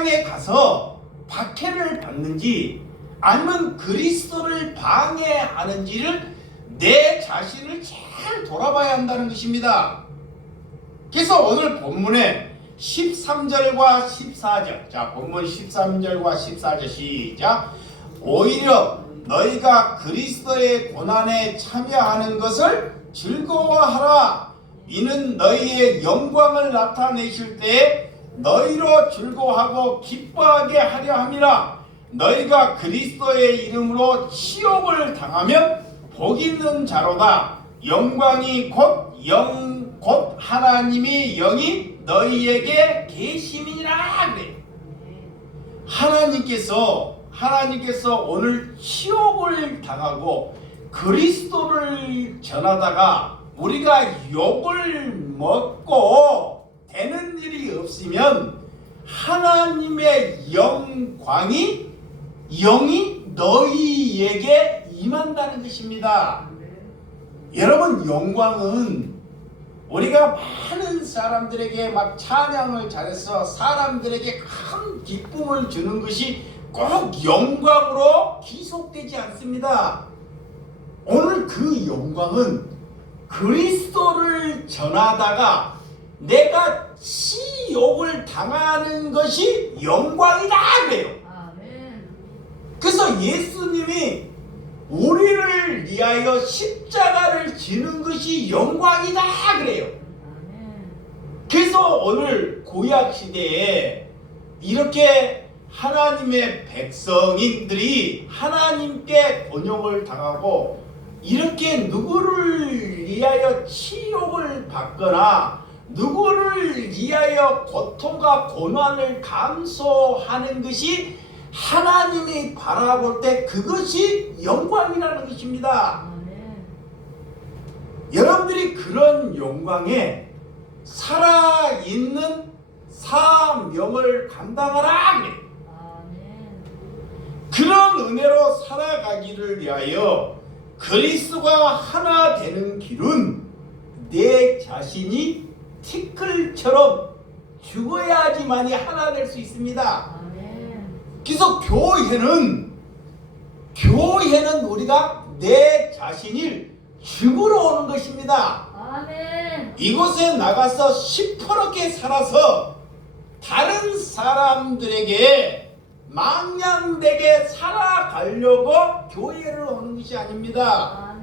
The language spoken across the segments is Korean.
땅에 가서 박해를 받는지 아니면 그리스도를 방해하는지를 내 자신을 잘 돌아봐야 한다는 것입니다. 그래서 오늘 본문에 13절과 14절, 자 본문 13절과 14절 시작. 오히려 너희가 그리스도의 고난에 참여하는 것을 즐거워하라. 이는 너희의 영광을 나타내실 때에 너희로 즐거워하고 기뻐하게 하려 함이라. 너희가 그리스도의 이름으로 치욕을 당하면 복 있는 자로다. 영광이 곧 하나님이 영이 너희에게 계심이니라. 그래. 하나님께서 오늘 치욕을 당하고 그리스도를 전하다가 우리가 욕을 먹고 되는 일이 없으면 하나님의 영이 너희에게 임한다는 것입니다. 여러분, 영광은 우리가 많은 사람들에게 막 찬양을 잘해서 사람들에게 큰 기쁨을 주는 것이 꼭 영광으로 기속되지 않습니다. 오늘 그 영광은 그리스도를 전하다가 내가 치욕을 당하는 것이 영광이다 그래요. 그래서 예수님이 우리를 위하여 십자가를 지는 것이 영광이다 그래요. 그래서 오늘 구약 시대에 이렇게 하나님의 백성인들이 하나님께 번영을 당하고 이렇게 누구를 위하여 치욕을 받거나 누구를 위하여 고통과 고난을 감수하는 것이 하나님이 바라볼 때 그것이 영광이라는 것입니다. 여러분들이 그런 영광에 살아있는 사명을 감당하라 그래. 그런 은혜로 살아가기를 위하여 그리스도가 하나 되는 길은 내 자신이 티끌처럼 죽어야지만이 하나 될 수 있습니다. 그래서 교회는 우리가 내 자신을 죽으러 오는 것입니다. 이곳에 나가서 시퍼렇게 살아서 다른 사람들에게 망령되게 살아가려고 교회를 오는 것이 아닙니다.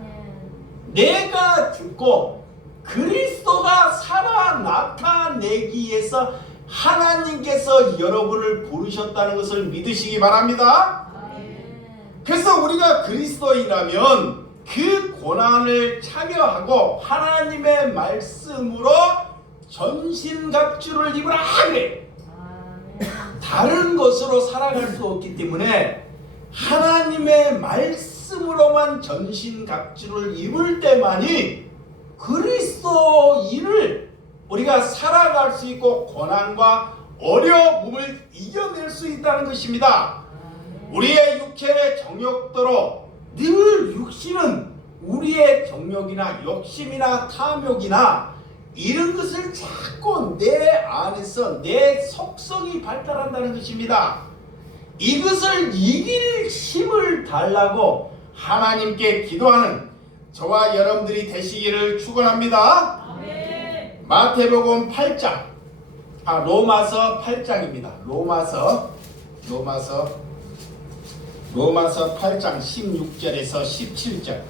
내가 죽고 그리스도가 살아 나타내기 위해서 하나님께서 여러분을 부르셨다는 것을 믿으시기 바랍니다. 그래서 우리가 그리스도인이라면 그 고난을 참여하고 하나님의 말씀으로 전신갑주를 입으라 그래. 다른 것으로 살아갈 수 없기 때문에 하나님의 말씀으로만 전신갑주를 입을 때만이 그리스도인을 우리가 살아갈 수 있고 고난과 어려움을 이겨낼 수 있다는 것입니다. 우리의 육체의 정욕대로 늘 육신은 우리의 정욕이나 욕심이나 탐욕이나 이런 것을 자꾸 내 안에서 내 속성이 발달한다는 것입니다. 이것을 이길 힘을 달라고 하나님께 기도하는 저와 여러분들이 되시기를 축원합니다. 마태복음 8장, 로마서 8장입니다. 로마서 8장 16절에서 17절.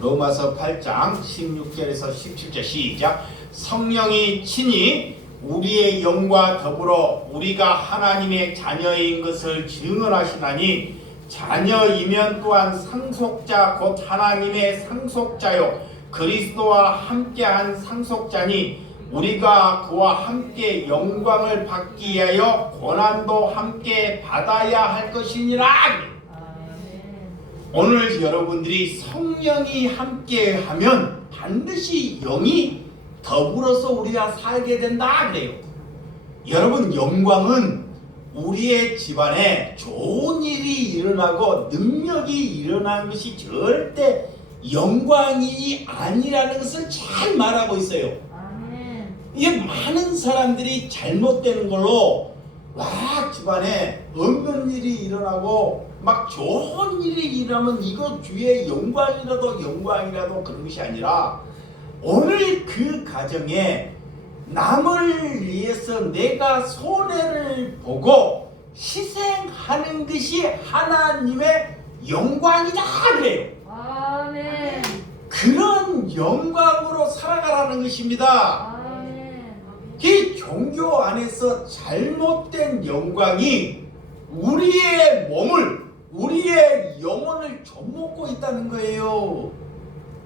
로마서 8장 16절에서 17절 시작. 성령이 친히 우리의 영과 더불어 우리가 하나님의 자녀인 것을 증언하시나니 자녀이면 또한 상속자 곧 하나님의 상속자요 그리스도와 함께한 상속자니 우리가 그와 함께 영광을 받기 위하여 고난도 함께 받아야 할 것이니라. 오늘 여러분들이 성령이 함께하면 반드시 영이 더불어서 우리가 살게 된다 그래요. 여러분, 영광은 우리의 집안에 좋은 일이 일어나고 능력이 일어나는 것이 절대 영광이 아니라는 것을 잘 말하고 있어요. 이게 많은 사람들이 잘못된 걸로 막 집안에 없는 일이 일어나고 막 좋은 일이 일어나면 이거 주의 영광이라도 그런 것이 아니라 오늘 그 가정에 남을 위해서 내가 손해를 보고 희생하는 것이 하나님의 영광이다 그래요. 아멘. 그런 영광으로 살아가라는 것입니다. 아멘. 이 종교 안에서 잘못된 영광이 우리의 몸을, 우리의 영혼을 좀먹고 있다는 거예요.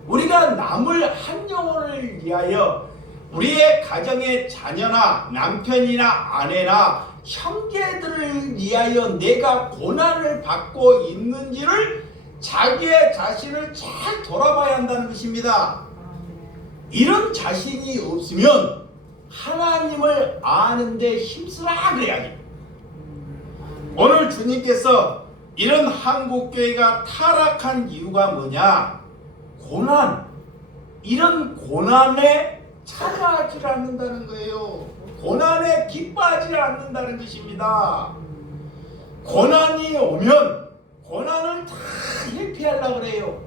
우리가 남을 한 영혼을 위하여 우리의 가정의 자녀나 남편이나 아내나 형제들을 위하여 내가 고난을 받고 있는지를 자기의 자신을 잘 돌아봐야 한다는 것입니다. 이런 자신이 없으면 하나님을 아는데 힘쓰라 그래야지. 오늘 주님께서 이런 한국교회가 타락한 이유가 뭐냐? 고난, 이런 고난에 참아하지 않는다는 거예요. 고난에 기뻐하지 않는다는 것입니다. 고난이 오면 고난을 다 회피하려고 그래요.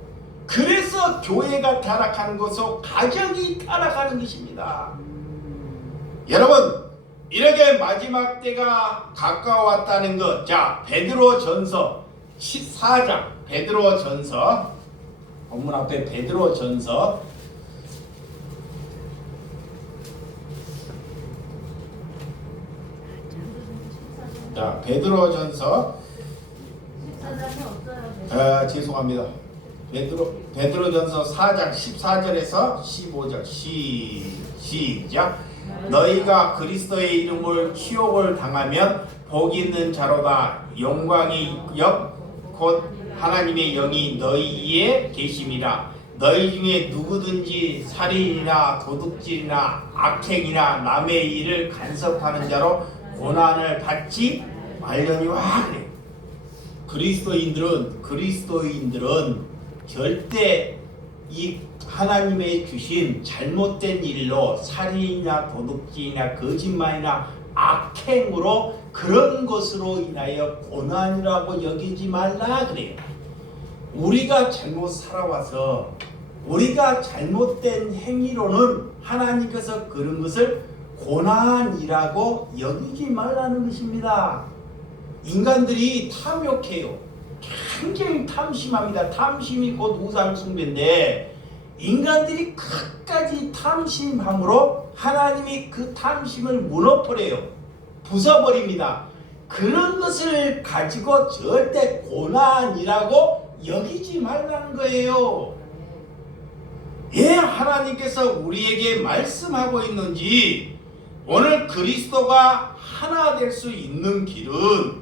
그래서 교회가 타락하는 것이고 가정이 타락하는 것입니다. 여러분, 이렇게 마지막 때가 가까웠다는 것. 자, 베드로전서 14장, 베드로전서, 본문 앞에 베드로전서, 자, 베드로전서 14장이 없어요. 죄송합니다. 베드로전서 4장 14절에서 15절 시작. 너희가 그리스도의 이름을 치욕을 당하면 복 있는 자로다. 영광이 곧 하나님의 영이 너희에 계심이라. 너희 중에 누구든지 살인이나 도둑질이나 악행이나 남의 일을 간섭하는 자로 고난을 받지 말려니와 그래. 그리스도인들은 절대 이 하나님의 주신 잘못된 일로 살인이나 도둑질이나 거짓말이나 악행으로 그런 것으로 인하여 고난이라고 여기지 말라 그래요. 우리가 잘못 살아와서 우리가 잘못된 행위로는 하나님께서 그런 것을 고난이라고 여기지 말라는 것입니다. 인간들이 탐욕해요. 굉장히 탐심합니다. 탐심이 곧 우상숭배인데 인간들이 끝까지 탐심함으로 하나님이 그 탐심을 무너버려요. 부숴버립니다. 그런 것을 가지고 절대 고난이라고 여기지 말라는 거예요. 예, 하나님께서 우리에게 말씀하고 있는지 오늘 그리스도가 하나 될 수 있는 길은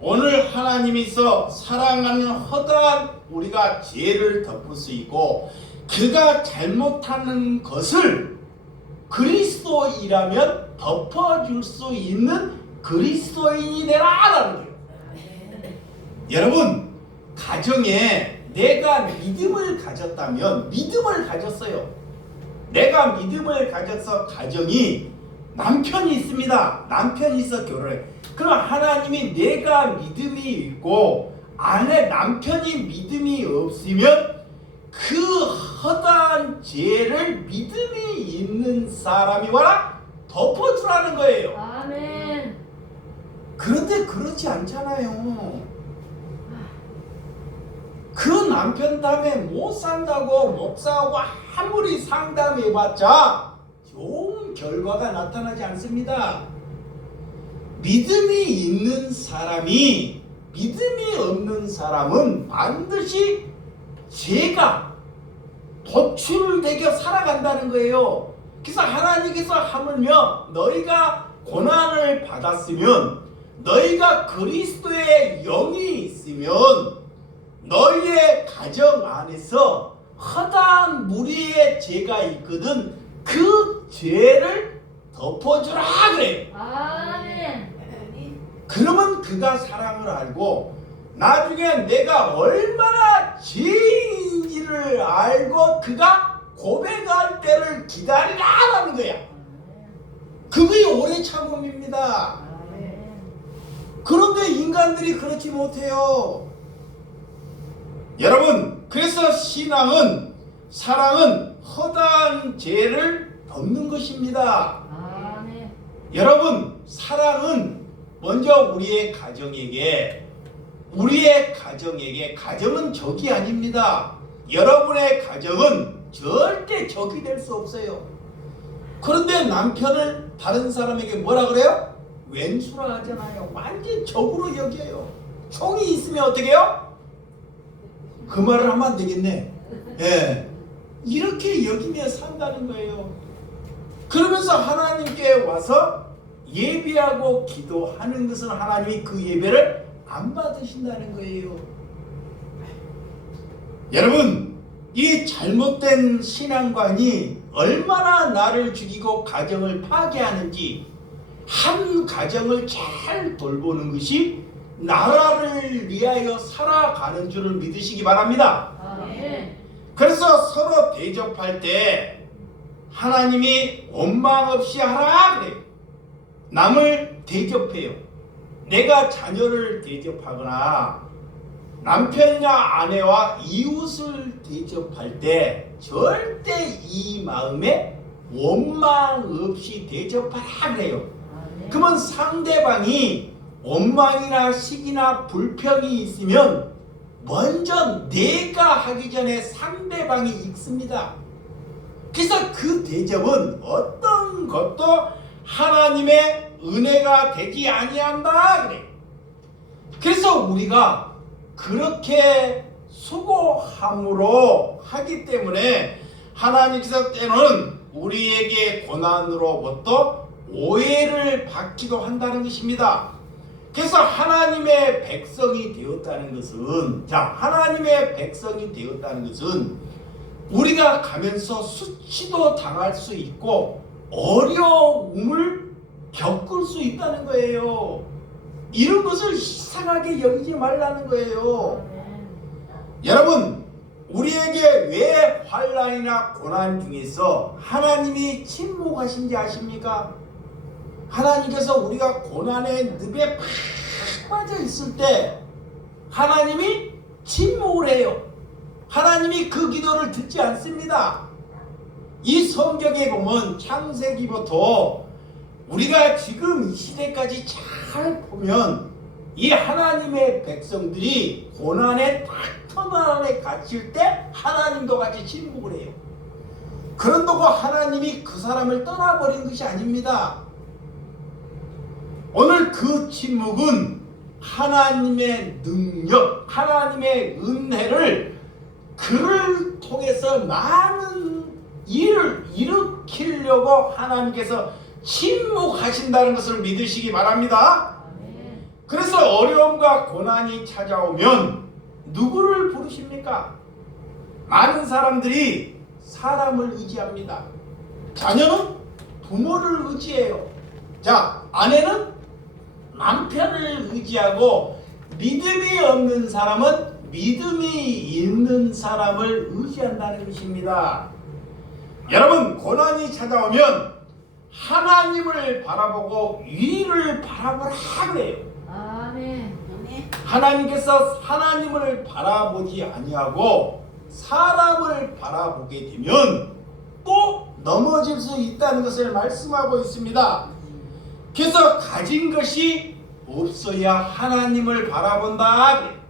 오늘 하나님이서 사랑하는 허다한 우리가 죄를 덮을 수 있고 그가 잘못하는 것을 그리스도이라면 덮어줄 수 있는 그리스도인이 되라라는 거예요. 여러분, 가정에 내가 믿음을 가졌다면 믿음을 가졌어요. 내가 믿음을 가져서 가정이 남편이 있습니다. 남편이 있어 결혼해. 그럼 하나님이 내가 믿음이 있고 아내 남편이 믿음이 없으면 그 허다한 죄를 믿음이 있는 사람이 와라 덮어주라는 거예요. 아멘. 그런데 그렇지 않잖아요. 그 남편 때문에 못 산다고 목사하고 아무리 상담해봤자 좋은 결과가 나타나지 않습니다. 믿음이 있는 사람이 믿음이 없는 사람은 반드시 죄가 도출되게 살아간다는 거예요. 그래서 하나님께서 하물며 너희가 고난을 받았으면 너희가 그리스도의 영이 있으면 너희의 가정 안에서 허다한 무리의 죄가 있거든 그 죄를 덮어주라 그래요. 아멘. 그러면 그가 사랑을 알고 나중에 내가 얼마나 죄인인지를 알고 그가 고백할 때를 기다리라라는 거야. 그게 오래 참음입니다. 그런데 인간들이 그렇지 못해요. 여러분, 그래서 신앙은, 사랑은 허다한 죄를 덮는 것입니다. 아멘. 여러분, 사랑은 먼저 우리의 가정에게, 가정은 적이 아닙니다. 여러분의 가정은 절대 적이 될 수 없어요. 그런데 남편을 다른 사람에게 뭐라 그래요? 왼수라 하잖아요. 완전 적으로 여겨요. 총이 있으면 어떻게 해요? 그 말을 하면 안 되겠네. 예. 이렇게 여기며 산다는 거예요. 그러면서 하나님께 와서 예배하고 기도하는 것은 하나님이 그 예배를 안 받으신다는 거예요. 여러분, 이 잘못된 신앙관이 얼마나 나를 죽이고 가정을 파괴하는지, 한 가정을 잘 돌보는 것이 나라를 위하여 살아가는 줄을 믿으시기 바랍니다. 아멘. 그래서 서로 대접할 때 하나님이 원망 없이 하라 그래요. 남을 대접해요. 내가 자녀를 대접하거나 남편이나 아내와 이웃을 대접할 때 절대 이 마음에 원망 없이 대접하라 그래요. 아멘. 그러면 상대방이 원망이나 시기나 불평이 있으면 먼저 내가 하기 전에 상대방이 읽습니다. 그래서 그 대접은 어떤 것도 하나님의 은혜가 되지 아니한다 그래. 그래서 우리가 그렇게 수고함으로 하기 때문에 하나님께서 때로는 우리에게 고난으로부터 오해를 받기도 한다는 것입니다. 그래서 하나님의 백성이 되었다는 것은, 하나님의 백성이 되었다는 것은 우리가 가면서 수치도 당할 수 있고 어려움을 겪을 수 있다는 거예요. 이런 것을 이상하게 여기지 말라는 거예요. 아멘. 여러분, 우리에게 왜 환난이나 고난 중에서 하나님이 침묵하신지 아십니까? 하나님께서 우리가 고난의 늪에 팍 빠져 있을 때 하나님이 침묵을 해요. 하나님이 그 기도를 듣지 않습니다. 이 성경에 보면 창세기부터 우리가 지금 이 시대까지 잘 보면 이 하나님의 백성들이 고난의 닥터난에 갇힐 때 하나님도 같이 침묵을 해요. 그런다고 하나님이 그 사람을 떠나버린 것이 아닙니다. 오늘 그 침묵은 하나님의 능력, 하나님의 은혜를 그를 통해서 많은 일을 일으키려고 하나님께서 침묵하신다는 것을 믿으시기 바랍니다. 아멘. 그래서 어려움과 고난이 찾아오면 누구를 부르십니까? 많은 사람들이 사람을 의지합니다. 자녀는 부모를 의지해요. 아내는 남편을 의지하고, 믿음이 없는 사람은 믿음이 있는 사람을 의지한다는 것입니다. 여러분, 고난이 찾아오면 하나님을 바라보고 위를 바라보라 그래요. 아멘. 하나님께서 하나님을 바라보지 아니하고 사람을 바라보게 되면 또 넘어질 수 있다는 것을 말씀하고 있습니다. 그래서 가진 것이 없어야 하나님을 바라본다. 아멘.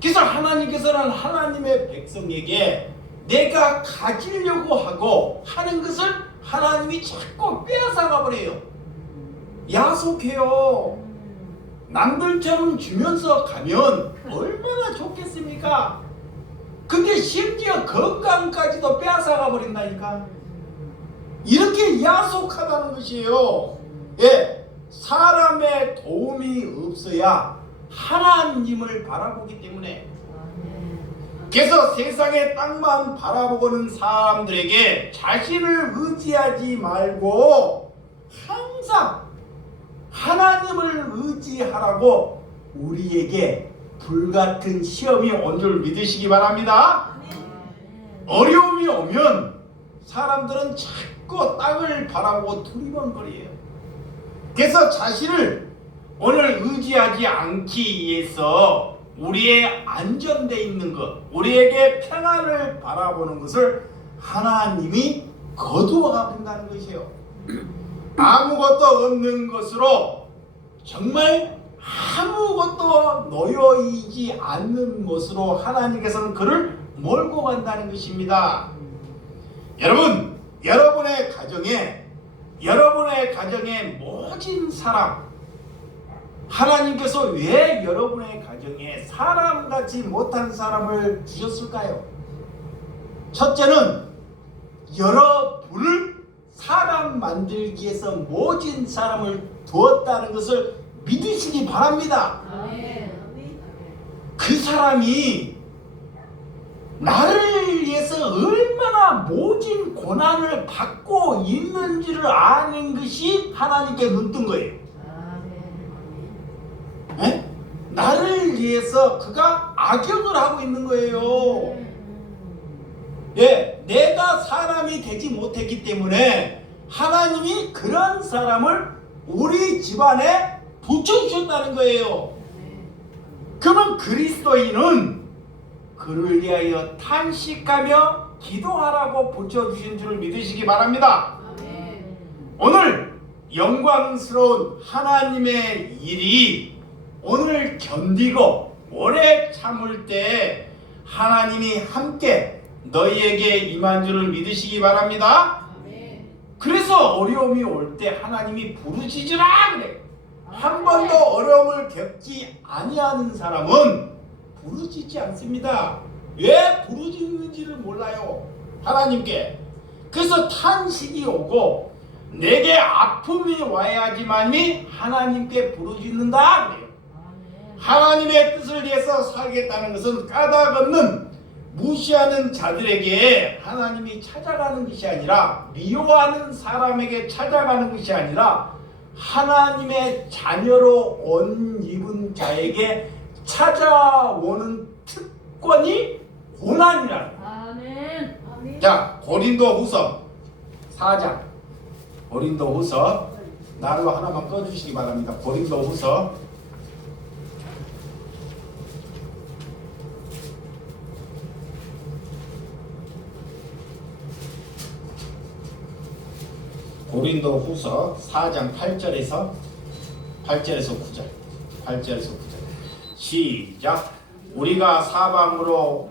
그래서 하나님께서는 하나님의 백성에게 내가 가지려고 하고 하는 것을 하나님이 자꾸 빼앗아가 버려요. 야속해요. 남들처럼 주면서 가면 얼마나 좋겠습니까? 근데 심지어 건강까지도 빼앗아가 버린다니까. 이렇게 야속하다는 것이에요. 사람의 도움이 없어야 하나님을 바라보기 때문에. 그래서 세상의 땅만 바라보고는 사람들에게 자신을 의지하지 말고 항상 하나님을 의지하라고 우리에게 불같은 시험이 온 줄 믿으시기 바랍니다. 어려움이 오면 사람들은 자꾸 땅을 바라보고 두리번거려요. 그래서 자신을 오늘 부르지하지 않기 위해서 우리의 안전돼 있는 것, 우리에게 평안을 바라보는 것을 하나님이 거두어 버린다는 것이에요. 아무것도 없는 것으로 정말 아무것도 놓여있지 않는 것으로 하나님께서는 그를 몰고 간다는 것입니다. 여러분, 여러분의 가정에 모진 사람, 하나님께서 왜 여러분의 가정에 사람같이 못한 사람을 주셨을까요? 첫째는 여러분을 사람 만들기 위해서 모진 사람을 두었다는 것을 믿으시기 바랍니다. 아멘. 그 사람이 나를 위해서 얼마나 모진 고난을 받고 있는지를 아는 것이 하나님께 눈뜬 거예요. 네? 나를 위해서 그가 악역을 하고 있는 거예요. 예, 내가 사람이 되지 못했기 때문에 하나님이 그런 사람을 우리 집안에 붙여주셨다는 거예요. 그러면 그리스도인은 그를 위하여 탄식하며 기도하라고 붙여주신 줄을 믿으시기 바랍니다. 오늘 영광스러운 하나님의 일이 오늘 견디고 오래 참을 때 하나님이 함께 너희에게 임한 줄을 믿으시기 바랍니다. 그래서 어려움이 올 때 하나님이 부르짖으라 그래. 한 번도 어려움을 겪지 아니하는 사람은 부르짖지 않습니다. 왜 부르짖는지를 몰라요, 하나님께. 그래서 탄식이 오고 내게 아픔이 와야지만이 하나님께 부르짖는다 그래요. 하나님의 뜻을 위해서 살겠다는 것은 까닭없는 무시하는 자들에게 하나님이 찾아가는 것이 아니라, 미워하는 사람에게 찾아가는 것이 아니라 하나님의 자녀로 옷 입은 자에게 찾아오는 특권이 고난이라. 아멘. 아멘. 자, 고린도후서 4장. 고린도후서 나로 하나만 꺼주시기 바랍니다. 고린도후서 4장 8절에서 9절. 시작. 우리가 사방으로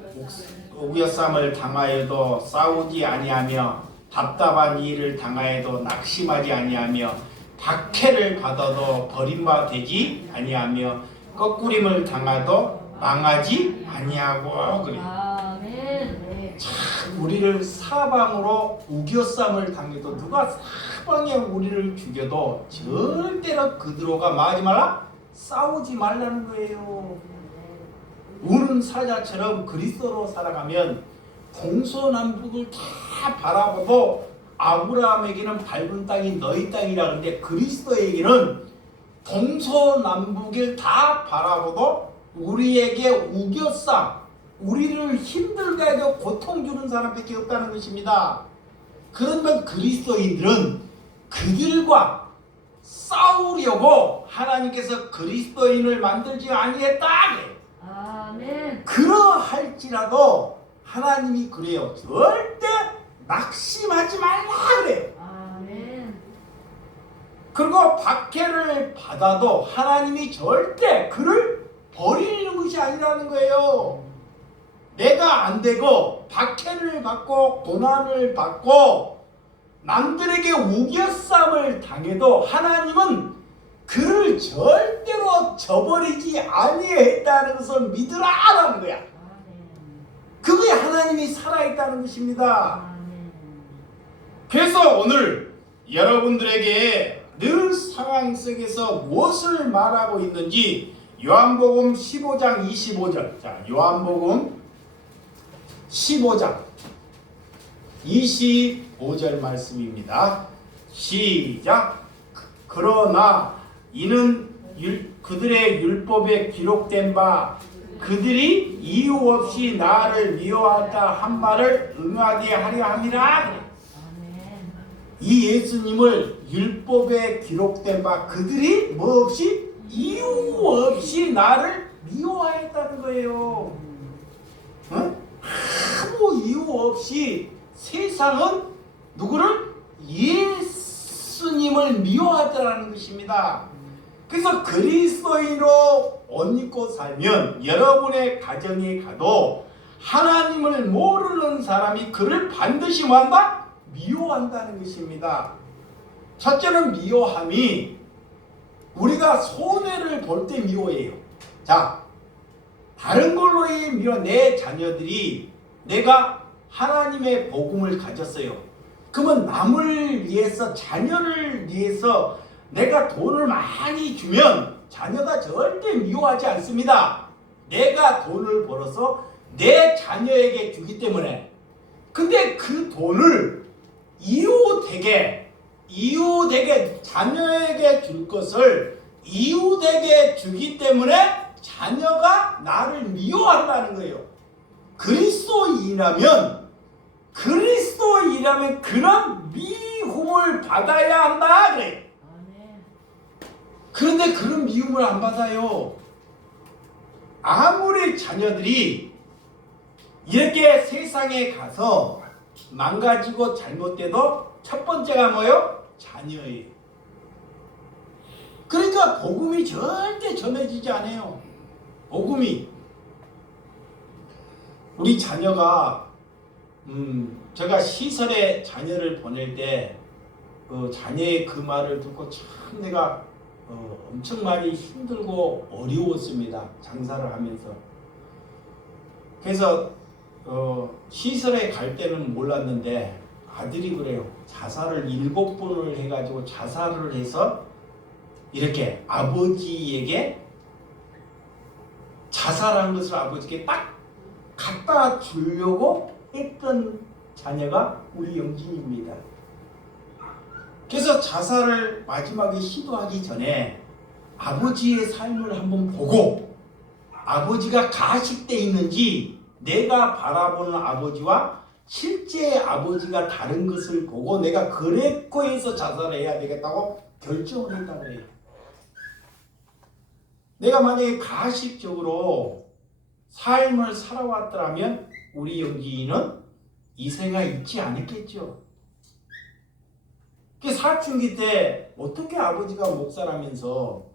우겨쌈을 당하여도 싸우지 아니하며 답답한 일을 당하여도 낙심하지 아니하며 박해를 받아도 버림받지 아니하며 거꾸림을 당하도 망하지 아니하고 그래. 아멘. 우리를 사방으로 우겨쌈을 당해도, 누가 사방에 우리를 죽여도 절대로 그들과 마지 말라, 싸우지 말라는 거예요. 우는 사자처럼 그리스도로 살아가면 동서남북을 다 바라보고, 아브라함에게는 밟은 땅이 너희 땅이라 그러는데 그리스도에게는 동서남북을 다 바라보고 우리에게 우겨쌈, 우리를 힘들게 하고 고통 주는 사람밖에 없다는 것입니다. 그러면 그리스도인들은 그들과 싸우려고 하나님께서 그리스도인을 만들지 아니했다. 아멘. 그러할지라도 하나님이 그래요. 절대 낙심하지 말라 그래요. 아멘. 그리고 박해를 받아도 하나님이 절대 그를 버리는 것이 아니라는 거예요. 내가 안 되고 박해를 받고 고난을 받고 남들에게 우겨쌈을 당해도 하나님은 그를 절대로 저버리지 아니했다는 것을 믿으라라는 거야. 그게 하나님이 살아있다는 것입니다. 그래서 오늘 여러분들에게 늘 상황 속에서 무엇을 말하고 있는지 요한복음 15장 25절. 자, 요한복음 15장 25절 말씀입니다. 시작. 그러나 이는 그들의 율법에 기록된 바 그들이 이유 없이 나를 미워하다 한 말을 응하게 하려 함이라. 이 예수님을 율법에 기록된 바 그들이 뭐 없이 이유 이유 없이 나를 미워했다는 거예요. 어? 아무 이유 없이 세상은 누구를? 예수님을 미워하더라는 것입니다. 그래서 그리스도인으로 옷 입고 살면 여러분의 가정에 가도 하나님을 모르는 사람이 그를 반드시 뭐한다? 미워한다는 것입니다. 첫째는 미워함이 우리가 손해를 볼 때 미워해요. 자, 다른 걸로의 미워. 내 자녀들이 내가 하나님의 복음을 가졌어요. 그러면 남을 위해서, 자녀를 위해서 내가 돈을 많이 주면 자녀가 절대 미워하지 않습니다. 내가 돈을 벌어서 내 자녀에게 주기 때문에. 근데 그 돈을 이유되게 자녀에게 줄 것을 이유되게 주기 때문에 자녀가 나를 미워한다는 거예요. 그리스도인이라면 그런 미움을 받아야 한다 그래. 그런데 그런 미움을 안 받아요. 아무리 자녀들이 이렇게 세상에 가서 망가지고 잘못돼도 첫 번째가 뭐예요? 자녀예요. 그러니까 복음이 절대 전해지지 않아요. 복음이. 우리 자녀가 제가 시설에 자녀를 보낼 때 자녀의 그 말을 듣고 참 내가 엄청 많이 힘들고 어려웠습니다. 장사를 하면서. 그래서 시설에 갈 때는 몰랐는데 아들이 그래요. 자살을 7번을 해가지고 자살을 해서 이렇게 아버지에게 자살한 것을 아버지께 딱 갖다 주려고 했던 자녀가 우리 영진입니다. 그래서 자살을 마지막에 시도하기 전에 아버지의 삶을 한번 보고 아버지가 가식돼 있는지 내가 바라보는 아버지와 실제 아버지가 다른 것을 보고 내가 그랬고 해서 자살을 해야 되겠다고 결정을 했다고 해요. 내가 만약에 가식적으로 삶을 살아왔더라면 우리 영지인은 이세가 있지 않았겠죠. 사춘기 때 어떻게 아버지가 목사라면서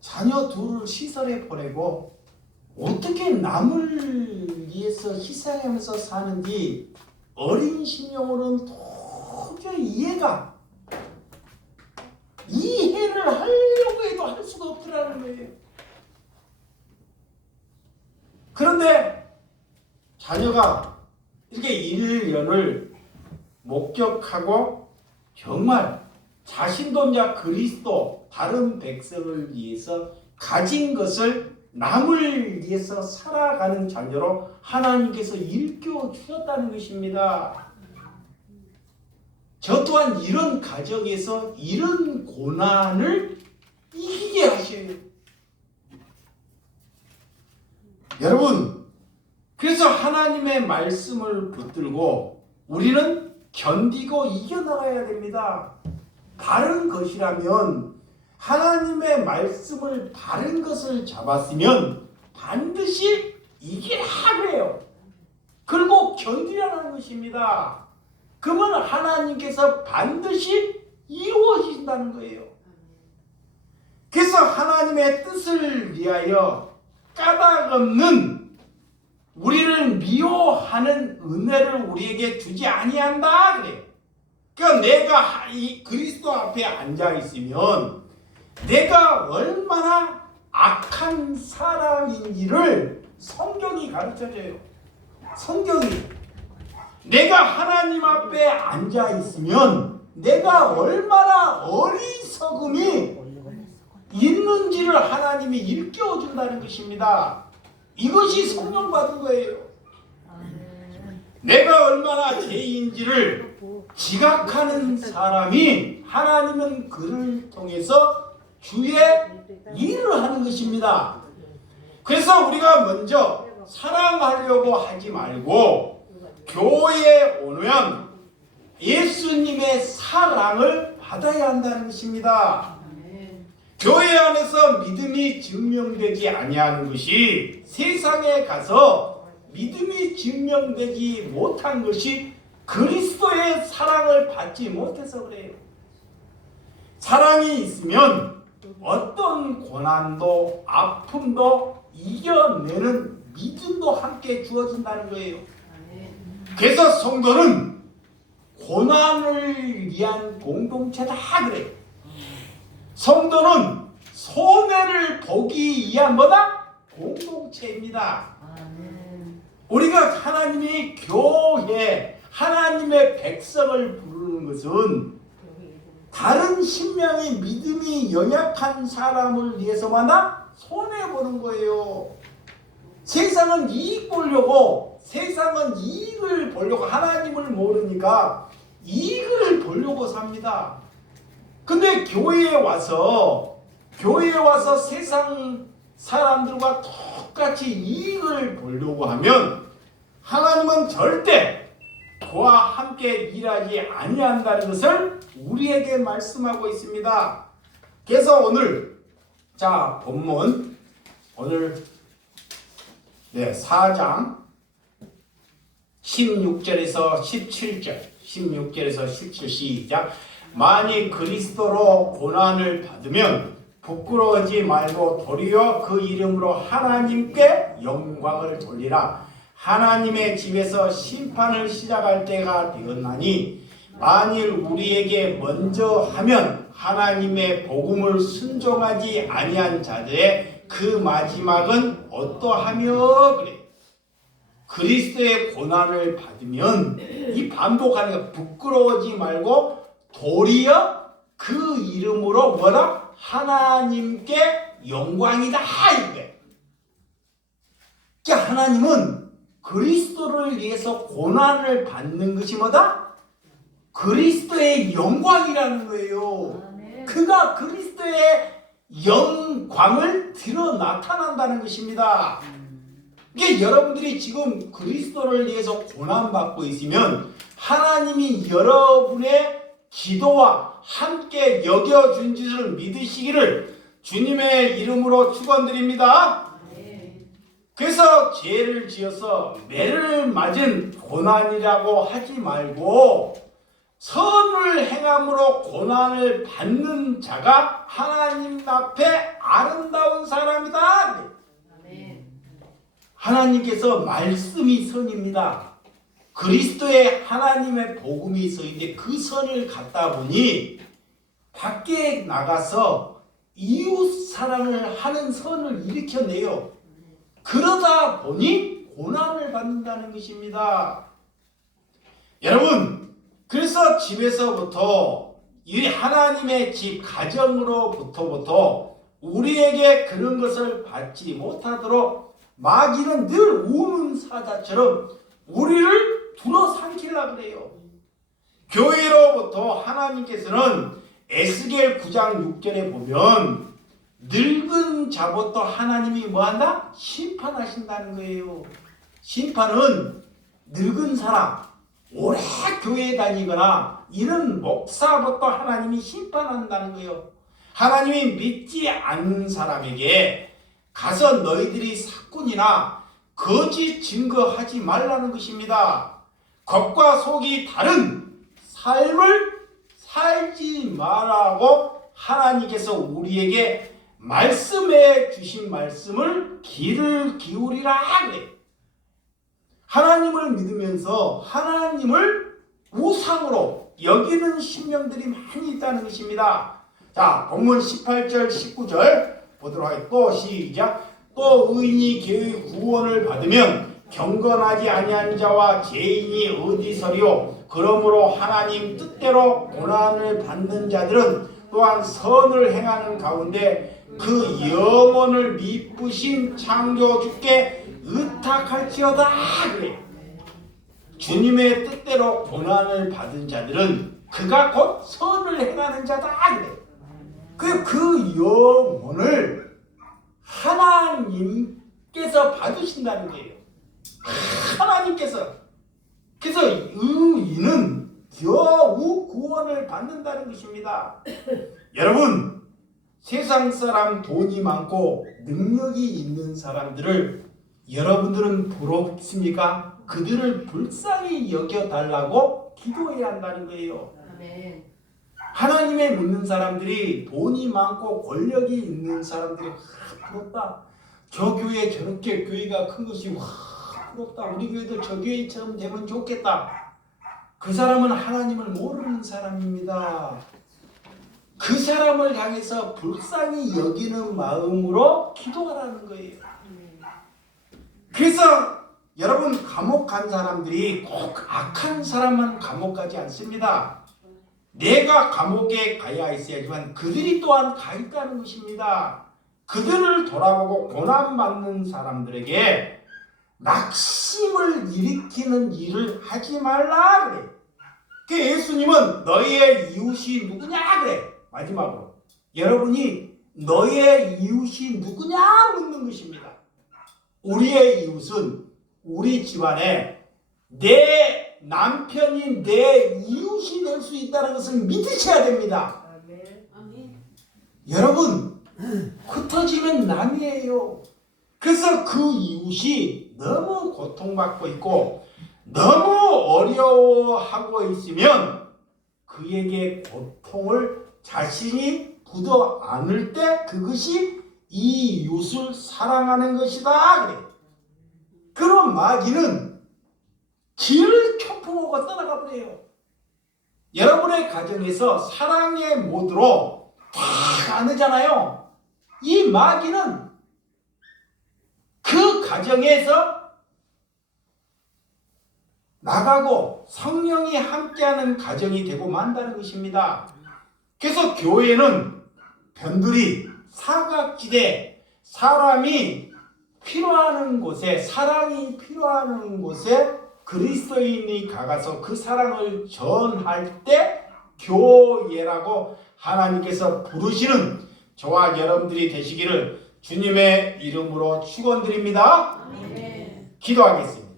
자녀 둘을 시설에 보내고 어떻게 남을 위해서 희생하면서 사는지 어린 심령으로는 도저히 이해를 하려고 해도 할 수가 없더라는 거예요. 그런데 자녀가 이렇게 1년을 목격하고 정말 자신도 이제 그리스도 다른 백성을 위해서 가진 것을 남을 위해서 살아가는 자녀로 하나님께서 일깨워 주셨다는 것입니다. 저 또한 이런 가정에서 이런 고난을 이기게 하셔요. 여러분, 그래서 하나님의 말씀을 붙들고 우리는 견디고 이겨나가야 됩니다. 바른 것이라면 하나님의 말씀을 바른 것을 잡았으면 반드시 이기라 그래요. 그리고 견디라는 것입니다. 그러면 하나님께서 반드시 이루어진다는 거예요. 그래서 하나님의 뜻을 위하여 까닭 없는 우리를 미워하는 은혜를 우리에게 주지 아니한다 그래요. 그러니까 내가 이 그리스도 앞에 앉아 있으면 내가 얼마나 악한 사람인지를 성경이 가르쳐줘요. 성경이. 내가 하나님 앞에 앉아 있으면 내가 얼마나 어리석음이 있는지를 하나님이 일깨워 준다는 것입니다. 이것이 성령 받은 거예요. 내가 얼마나 죄인지를 지각하는 사람이 하나님은 그를 통해서 주의 일을 하는 것입니다. 그래서 우리가 먼저 사랑하려고 하지 말고 교회에 오면 예수님의 사랑을 받아야 한다는 것입니다. 교회 안에서 믿음이 믿음이 증명되지 아니하는 것이 세상에 가서 믿음이 증명되지 못한 것이 그리스도의 사랑을 받지 못해서 그래요. 사랑이 있으면 어떤 고난도 아픔도 이겨내는 믿음도 함께 주어진다는 거예요. 그래서 성도는 고난을 위한 공동체다 그래요. 성도는 손해를 보기 위한 뭐다? 공동체입니다. 우리가 하나님이 교회, 하나님의 백성을 부르는 것은 다른 신명의 믿음이 연약한 사람을 위해서마다 손해보는 거예요. 세상은 이익 보려고, 세상은 이익을 보려고, 하나님을 모르니까 이익을 보려고 삽니다. 근데 교회에 와서 세상 사람들과 똑같이 이익을 보려고 하면 하나님은 절대 그와 함께 일하지 아니한다는 것을 우리에게 말씀하고 있습니다. 그래서 오늘 본문 오늘 4장 16절에서 17절 16절에서 17 시작. 만일 그리스도로 고난을 받으면 부끄러워하지 말고 도리어 그 이름으로 하나님께 영광을 돌리라. 하나님의 집에서 심판을 시작할 때가 되었나니 만일 우리에게 먼저 하면 하나님의 복음을 순종하지 아니한 자들의 그 마지막은 어떠하며 그래. 그리스도의 고난을 받으면 이 반복하는 거 부끄러워하지 말고 도리어 그 이름으로 뭐라? 하나님께 영광이다 이거예요. 그러니까 하나님은 그리스도를 위해서 고난을 받는 것이 뭐다? 그리스도의 영광이라는 거예요. 그가 그리스도의 영광을 드러 나타난다는 것입니다. 이게 여러분들이 지금 그리스도를 위해서 고난받고 있으면 하나님이 여러분의 기도와 함께 여겨준 짓을 믿으시기를 주님의 이름으로 축원드립니다. 그래서 죄를 지어서 매를 맞은 고난이라고 하지 말고 선을 행함으로 고난을 받는 자가 하나님 앞에 아름다운 사람이다. 하나님께서 말씀이 선입니다. 그리스도의 하나님의 복음이 있었는데 그 선을 갖다 보니 밖에 나가서 이웃 사랑을 하는 선을 일으켜내요. 그러다 보니 고난을 받는다는 것입니다. 여러분, 그래서 집에서부터 이 하나님의 집 가정으로부터 우리에게 그런 것을 받지 못하도록 마귀는 늘 우는 사자처럼 우리를 둘러삼키려고 그래요. 교회로부터 하나님께서는 에스겔 9장 6절에 보면 늙은 자부터 하나님이 뭐한다? 심판하신다는 거예요. 심판은 늙은 사람, 오래 교회에 다니거나 이런 목사부터 하나님이 심판한다는 거예요. 하나님이 믿지 않는 사람에게 가서 너희들이 사꾼이나 거짓 증거하지 말라는 것입니다. 겉과 속이 다른 삶을 살지 말라고 하나님께서 우리에게 말씀해 주신 말씀을 귀를 기울이라 그래. 하나님을 믿으면서 하나님을 우상으로 여기는 신명들이 많이 있다는 것입니다. 자, 본문 18절 19절 보도록 하겠고 시작. 또 의인이 개의 구원을 받으면 경건하지 아니한 자와 죄인이 어디서리요. 그러므로 하나님 뜻대로 고난을 받는 자들은 또한 선을 행하는 가운데 그 영혼을 미쁘신 창조주께 의탁할지어다 그래. 주님의 뜻대로 고난을 받은 자들은 그가 곧 선을 행하는 자다 그래. 그 영혼을 하나님께서 받으신다는 거예요. 하나님께서. 그래서 의인은 겨우 구원을 받는다는 것입니다. 여러분, 세상 사람 돈이 많고 능력이 있는 사람들을 여러분들은 부럽습니까? 그들을 불쌍히 여겨달라고 기도해야 한다는 거예요. 아멘. 하나님의 믿는 사람들이 돈이 많고 권력이 있는 사람들이 부럽다. 저 교회 저렇게 교회가 큰 것이 부럽다. 우리 교회도 저 교회처럼 되면 좋겠다. 그 사람은 하나님을 모르는 사람입니다. 그 사람을 향해서 불쌍히 여기는 마음으로 기도하라는 거예요. 그래서 여러분, 감옥 간 사람들이 꼭 악한 사람만 감옥 가지 않습니다. 내가 감옥에 가야 있어야지만 그들이 또한 가 있다는 것입니다. 그들을 돌아보고 고난받는 사람들에게 낙심을 일으키는 일을 하지 말라 그래. 그 예수님은 너희의 이웃이 누구냐 그래. 마지막으로 여러분이 너희의 이웃이 누구냐 묻는 것입니다. 우리의 이웃은 우리 집안에 내 남편이 내 이웃이 될 수 있다는 것을 믿으셔야 됩니다. 아멘. 여러분, 흩어지면 남이에요. 그래서 그 이웃이 너무 고통받고 있고 너무 어려워하고 있으면 그에게 고통을 자신이 부도 안을 때 그것이 이 이웃을 사랑하는 것이다 그래. 그런 마귀는 길을 켜푸고 떠나가 버려요. 여러분의 가정에서 사랑의 모드로 다 안으잖아요. 이 마귀는 그 가정에서 나가고 성령이 함께하는 가정이 되고 만다는 것입니다. 그래서 교회는 변두리, 사각지대, 사람이 필요하는 곳에, 사랑이 필요하는 곳에 그리스도인이 가가서 그 사랑을 전할 때 교회라고 하나님께서 부르시는 저와 여러분들이 되시기를 주님의 이름으로 축원드립니다. 아멘. 기도하겠습니다.